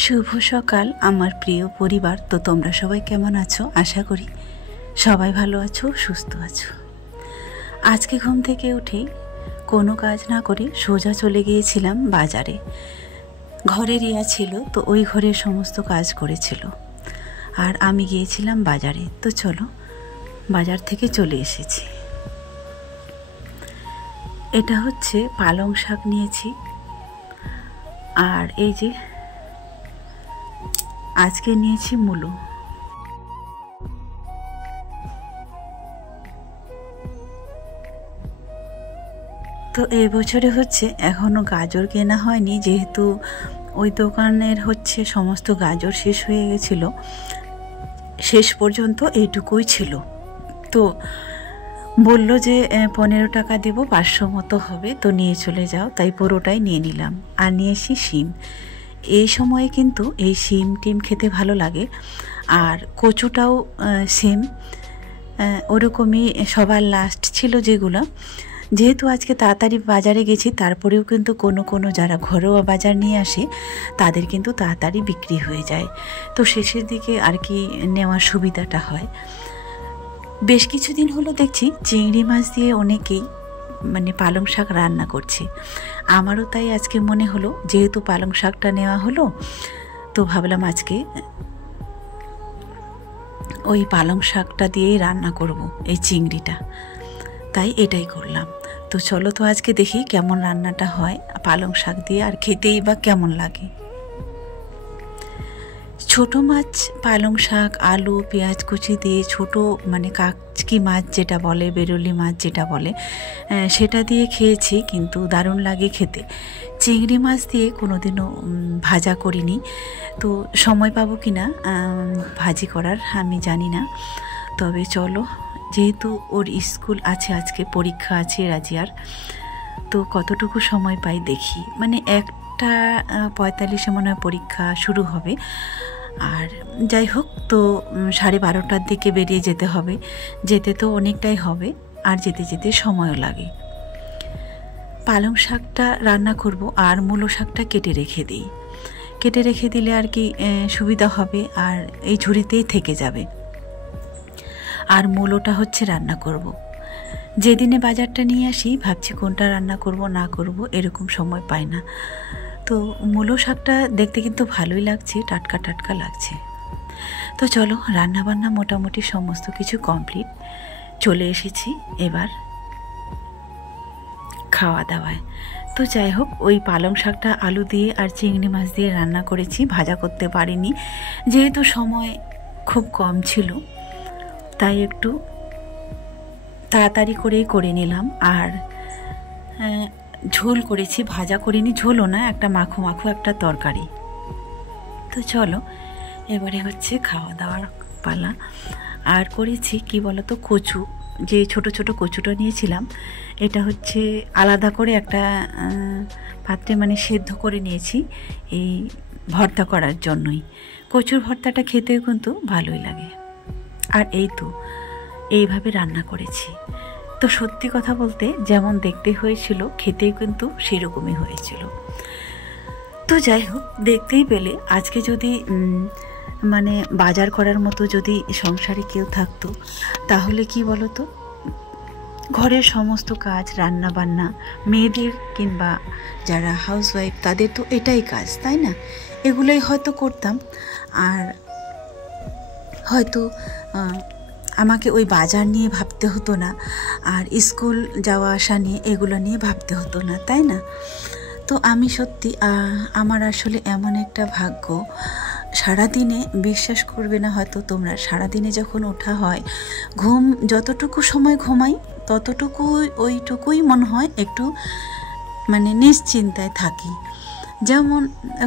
শুভ সকাল আমার প্রিয় পরিবার। তো তোমরা সবাই কেমন আছো? আশা করি সবাই ভালো আছো, সুস্থ আছো। আজকে ঘুম থেকে উঠে কোনো কাজ না করে সোজা চলে গিয়েছিলাম বাজারে। ঘরে রিয়া ছিল, তো ওই ঘরের সমস্ত কাজ করেছিল আর আমি গিয়েছিলাম বাজারে। তো চলো, বাজার থেকে চলে এসেছি। এটা হচ্ছে পালং শাক নিয়েছি, আর এই যে আজকে নিয়েছি মূলো। তো এবছরে হচ্ছে এখনো গাজর কেনা হয়নি, যেহেতু ওই দোকানের হচ্ছে সমস্ত গাজর শেষ হয়ে গেছিল। শেষ পর্যন্ত এইটুকুই ছিল। তো বলল যে 15 টাকা দেব, 500 মতো হবে, তো নিয়ে চলে যাও। তাই পুরোটাই নিয়ে নিলাম। আর নিয়েছি শিম। এই সময়ে কিন্তু এই শিম টিম খেতে ভালো লাগে। আর কচুটাও সেম ওরকমই সবার লাস্ট ছিল যেগুলো। যেহেতু আজকে তাড়াতাড়ি বাজারে গেছি, তারপরেও কিন্তু কোনো যারা ঘরোয়া বাজার নিয়ে আসে তাদের কিন্তু তাড়াতাড়ি বিক্রি হয়ে যায়। তো শেষের দিকে আর কি নেওয়ার সুবিধাটা হয়। বেশ কিছুদিন হলো দেখছি চিংড়ি মাছ দিয়ে অনেকেই পালং শাক রান্না করছে। আমারও তাই আজকে মনে হলো, যেহেতু পালং শাকটা নেওয়া হলো, তো ভাবলাম আজকে ওই পালং শাকটা দিয়েই রান্না করব, এই চিংড়িটা। তাই এটাই করলাম। তো চলো, তো আজকে দেখি কেমন রান্নাটা হয় পালং শাক দিয়ে, আর খেতেই বা কেমন লাগে। ছোট মাছ, পালং শাক, আলু, পেঁয়াজ কুচি দিয়ে ছোট কাচকি মাছ যেটা বলে, বেরুলি মাছ যেটা বলে, সেটা দিয়ে খেয়েছি, কিন্তু দারুণ লাগে খেতে। চিংড়ি মাছ দিয়ে কোনোদিনও ভাজা করিনি, তো সময় পাবো কি না ভাজি করার আমি জানি না। তবে চলো, যেহেতু ওর স্কুল আছে, আজকে পরীক্ষা আছে রাজিয়ার, তো কতটুকু সময় পাই দেখি। 1:45 মনে হয় পরীক্ষা শুরু হবে। আর যাই হোক, তো 12:30টার দিকে বেরিয়ে যেতে হবে। যেতে তো অনেকটাই হবে, আর যেতে যেতে সময়ও লাগে। পালং শাকটা রান্না করব, আর মূলো শাকটা কেটে রেখে দিই। কেটে রেখে দিলে আর কি সুবিধা হবে, আর এই ঝুড়িতেই থেকে যাবে। আর মূলোটা হচ্ছে রান্না করব। যেদিনে বাজারটা নিয়ে আসি ভাবছি কোনটা রান্না করব না করব, এরকম সময় পাই না। তো মূলো শাকটা দেখতে কিন্তু ভালোই লাগছে, টাটকা টাটকা লাগছে। তো চলো, রান্নাবান্না মোটামুটি সমস্ত কিছু কমপ্লিট, চলে এসেছি এবার খাওয়া দাওয়ায়। তো যাই হোক, ওই পালং শাকটা আলু দিয়ে আর চিংড়ি মাছ দিয়ে রান্না করেছি, ভাজা করতে পারিনি, যেহেতু সময় খুব কম ছিল, তাই একটু তাড়াতাড়ি করেই করে নিলাম। আর ঝোল করেছি, ভাজা করিনি, ঝোলও না, একটা মাখো মাখো একটা তরকারি। তো চলো, এবারে হচ্ছে খাওয়া দাওয়ার পালা। আর করেছি কি বলতো, কচু, যে ছোট ছোট কচুটা নিয়েছিলাম, এটা হচ্ছে আলাদা করে একটা পাত্রে সেদ্ধ করে নিয়েছি, এই ভর্তা করার জন্যই। কচুর ভর্তাটা খেতেও কিন্তু ভালোই লাগে। আর এই তো এইভাবে রান্না করেছি। তো সত্যি কথা বলতে, যেমন দেখতে হয়েছিল খেতেও কিন্তু সেরকমই হয়েছিল। তো যাই হোক, দেখতেই পেলে আজকে যদি বাজার করার মতো যদি সংসারে কেউ থাকতো, তাহলে কি বলতো, ঘরের সমস্ত কাজ, রান্না বান্না, মেয়েদের কিংবা যারা হাউসওয়াইফ তাদের তো এটাই কাজ, তাই না? এগুলোই হয়তো করতাম। আর হয়তো আমাকে ওই বাজার নিয়ে ভাবতে হতো না, আর স্কুল যাওয়া আসা নিয়ে এগুলো নিয়ে ভাবতে হতো না, তাই না? তো আমি সত্যি, আমার আসলে এমন একটা ভাগ্য, সারাদিনে বিশ্বাস করবে না হয়তো তোমরা, সারাদিনে যখন ওঠা হয়, ঘুম যতটুকু সময় ঘুমাই ওইটুকুই মনে হয় একটু নিশ্চিন্তায় থাকি। যেমন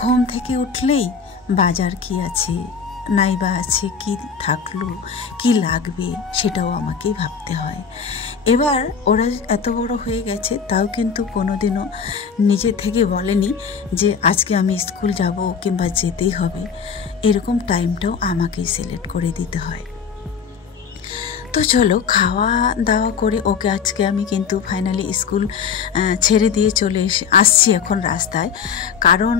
ঘুম থেকে উঠলেই বাজার কি আছে, নাইবা আছে, কি থাকলো, কি লাগবে, সেটাও আমাকেই ভাবতে হয়। এবার ওরা এত বড় হয়ে গেছে, তাও কিন্তু কোনোদিনও নিজে থেকে বলেনি যে আজকে আমি স্কুল যাব কিংবা যেতেই হবে। এরকম টাইমটাও আমাকেই সিলেক্ট করে দিতে হয়। তো চলো, খাওয়া দাওয়া করে ওকে আজকে আমি কিন্তু ফাইনালি স্কুল ছেড়ে দিয়ে চলে আসছি এখন রাস্তায়। কারণ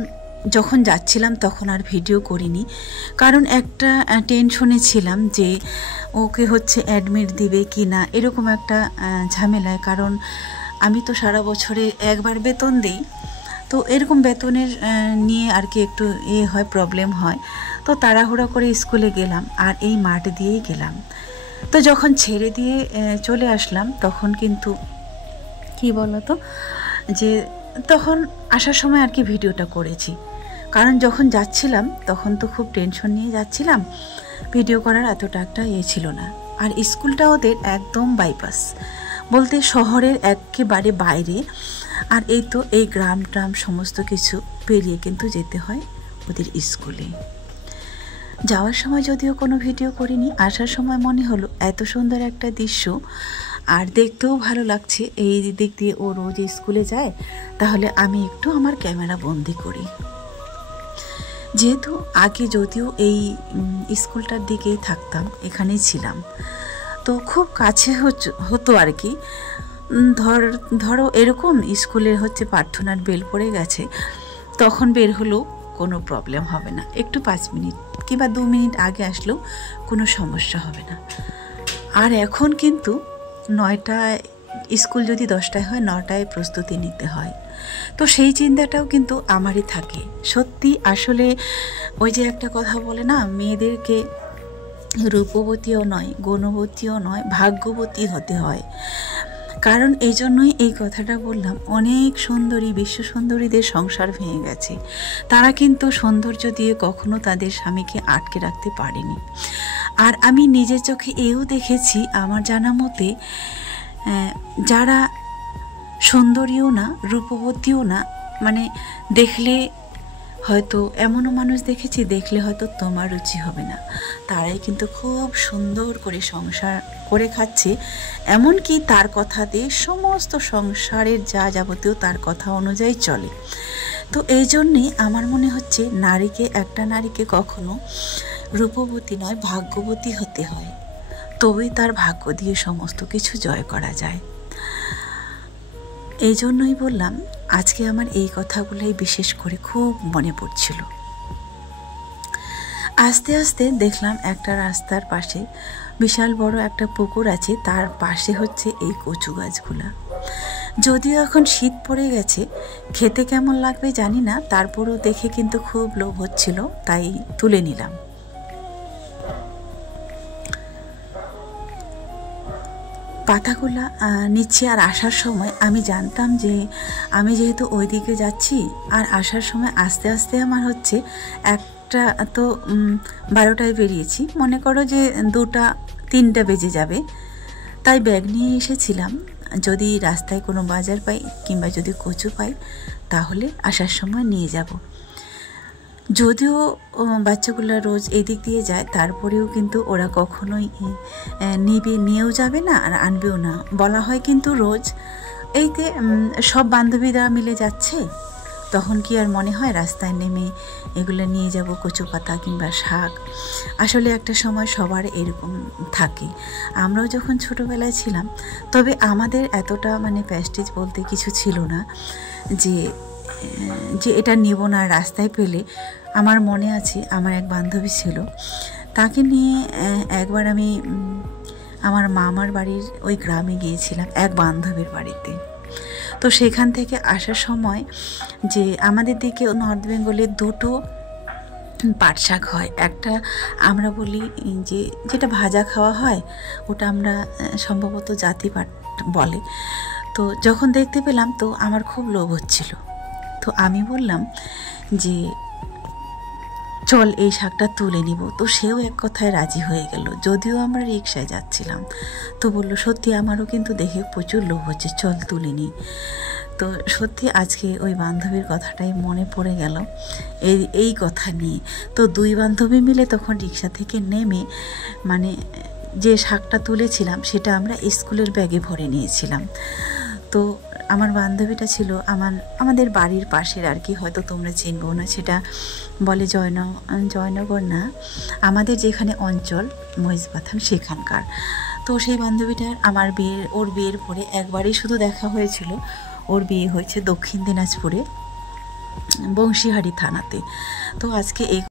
যখন যাচ্ছিলাম তখন আর ভিডিও করিনি, কারণ একটা টেনশনে ছিলাম যে ওকে হচ্ছে অ্যাডমিট দিবে কি না, এরকম একটা ঝামেলায়। কারণ আমি তো সারা বছরে একবার বেতন দিই, তো এরকম বেতনের নিয়ে আর কি একটু হয়, প্রবলেম হয়। তো তাড়াহুড়া করে স্কুলে গেলাম, আর এই মাঠ দিয়েই গেলাম। তো যখন ছেড়ে দিয়ে চলে আসলাম তখন কিন্তু কি বলতো, যে তখন আসার সময় আর কি ভিডিওটা করেছি, কারণ যখন যাচ্ছিলাম তখন তো খুব টেনশন নিয়ে যাচ্ছিলাম, ভিডিও করার এতটা একটা ছিল না। আর স্কুলটা ওদের একদম বাইপাস, বলতে শহরের একেবারে বাইরে। আর এই তো এই গ্রাম ট্রাম সমস্ত কিছু পেরিয়ে কিন্তু যেতে হয় ওদের স্কুলে। যাওয়ার সময় যদিও কোনো ভিডিও করিনি, আসার সময় মনে হলো এত সুন্দর একটা দৃশ্য আর দেখতেও ভালো লাগছে, এই দিক দিয়ে ও রোজ স্কুলে যায়, তাহলে আমি একটু আমার ক্যামেরা বন্দি করি। যেহেতু আগে যদিও এই স্কুলটার দিকেই থাকতাম, এখানেই ছিলাম, তো খুব কাছে হতো আর কি। ধরো এরকম স্কুলের হচ্ছে প্রার্থনার বেল পড়ে গেছে, তখন বের হলেও কোনো প্রবলেম হবে না, একটু 5 মিনিট কিংবা 2 মিনিট আগে আসলেও কোনো সমস্যা হবে না। আর এখন কিন্তু 9টায় স্কুল, যদি 10টায় হয় 9টায় প্রস্তুতি নিতে হয়, তো সেই চিন্তাটাও কিন্তু আমারই থাকে। সত্যি আসলে ওই যে একটা কথা বলে না, মেয়েদেরকে রূপবতীও নয়, গুণবতীও নয়, ভাগ্যবতী হতে হয়। কারণ এই জন্যই এই কথাটা বললাম, অনেক সুন্দরী, বিশ্ব সুন্দরীদের সংসার ভেঙে গেছে, তারা কিন্তু সৌন্দর্য দিয়ে কখনো তাদের স্বামীকে আটকে রাখতে পারেনি। আর আমি নিজের চোখে এও দেখেছি, আমার জানা মতে যারা সুন্দরীও না, রূপবতীও না, মানে দেখলে হয়তো এমনও মানুষ দেখেছি, দেখলে হয়তো তোমার রুচি হবে না, তারাই কিন্তু খুব সুন্দর করে সংসার করে খাচ্ছে, এমনকি তার কথাতে সমস্ত সংসারের যা যাবতীয় তার কথা অনুযায়ী চলে। তো এই জন্যেই আমার মনে হচ্ছে একটা নারীকে কখনো রূপবতী নয়, ভাগ্যবতী হতে হয়, তবেই তার ভাগ্য দিয়ে সমস্ত কিছু জয় করা যায়। এই জন্যই বললাম, আজকে আমার এই কথাগুলোই বিশেষ করে খুব মনে পড়ছিল। আস্তে আস্তে দেখলাম একটা রাস্তার পাশে বিশাল বড় একটা পুকুর আছে, তার পাশে হচ্ছে এই কচু গাছগুলা। যদিও এখন শীত পড়ে গেছে, খেতে কেমন লাগবে জানি না, তারপরেও দেখে কিন্তু খুব লোভ হচ্ছিল, তাই তুলে নিলাম। পাতাগুলা নিচ্ছে। আর আসার সময় আমি জানতাম যে আমি যেহেতু ওই দিকে যাচ্ছি, আর আসার সময় আস্তে আস্তে আমার হচ্ছে একটা তো 12টায় বেরিয়েছি, মনে করো যে 2টা 3টা বেজে যাবে, তাই ব্যাগ নিয়ে এসেছিলাম, যদি রাস্তায় কোনো বাজার পাই কিংবা যদি কচু পাই তাহলে আসার সময় নিয়ে যাব। যদিও বাচ্চাগুলো রোজ এদিক দিয়ে যায়, তারপরেও কিন্তু ওরা কখনোই নিয়েও যাবে না আর আনবেও না, বলা হয় কিন্তু রোজ। এইতে সব বান্ধবীরা মিলে যাচ্ছে, তখন কি আর মনে হয় রাস্তায় নেমে এগুলো নিয়ে যাব, কচু পাতা কিংবা শাক। আসলে একটা সময় সবার এরকম থাকে, আমরাও যখন ছোটোবেলায় ছিলাম, তবে আমাদের এতটা মানে প্রেস্টিজ বলতে কিছু ছিল না যে এটা নেব না, রাস্তায় পেলে। আমার মনে আছে, আমার এক বান্ধবী ছিল, তাকে নিয়ে একবার আমি আমার মামার বাড়ির ওই গ্রামে গিয়েছিলাম এক বান্ধবীর বাড়িতে। তো সেখান থেকে আসার সময় যে আমাদের দিকে নর্থ বেঙ্গলে 2টো পাট শাক হয়, একটা আমরা বলি যে যেটা ভাজা খাওয়া হয়, ওটা আমরা সম্ভবত জাতি পাট বলে। তো যখন দেখতে পেলাম তো আমার খুব লোভ হচ্ছিল, তো আমি বললাম যে চল এই শাকটা তুলে নিব। তো সেও এক কথায় রাজি হয়ে গেল, যদিও আমরা রিক্সায় যাচ্ছিলাম। তো বলল সত্যি আমারও কিন্তু দেখে প্রচুর লোভ হচ্ছে, চল তুলে নিই। তো সত্যি আজকে ওই বান্ধবীর কথাটাই মনে পড়ে গেল এই কথা নিয়ে। তো 2 বান্ধবী মিলে তখন রিক্সা থেকে নেমে মানে যে শাকটা তুলেছিলাম সেটা আমরা স্কুলের ব্যাগে ভরে নিয়েছিলাম। তো আমার বান্ধবীটা ছিল আমাদের বাড়ির পাশের আর কি, হয়তো তোমরা চিনবো না, সেটা বলে জয়নগর না, আমাদের যেখানে অঞ্চল মহিষবাথান সেখানকার। তো সেই বান্ধবীটার ওর বিয়ের পরে একবারই শুধু দেখা হয়েছিল। ওর বিয়ে হয়েছে দক্ষিণ দিনাজপুরে, বংশীহারি থানাতে। তো আজকে এই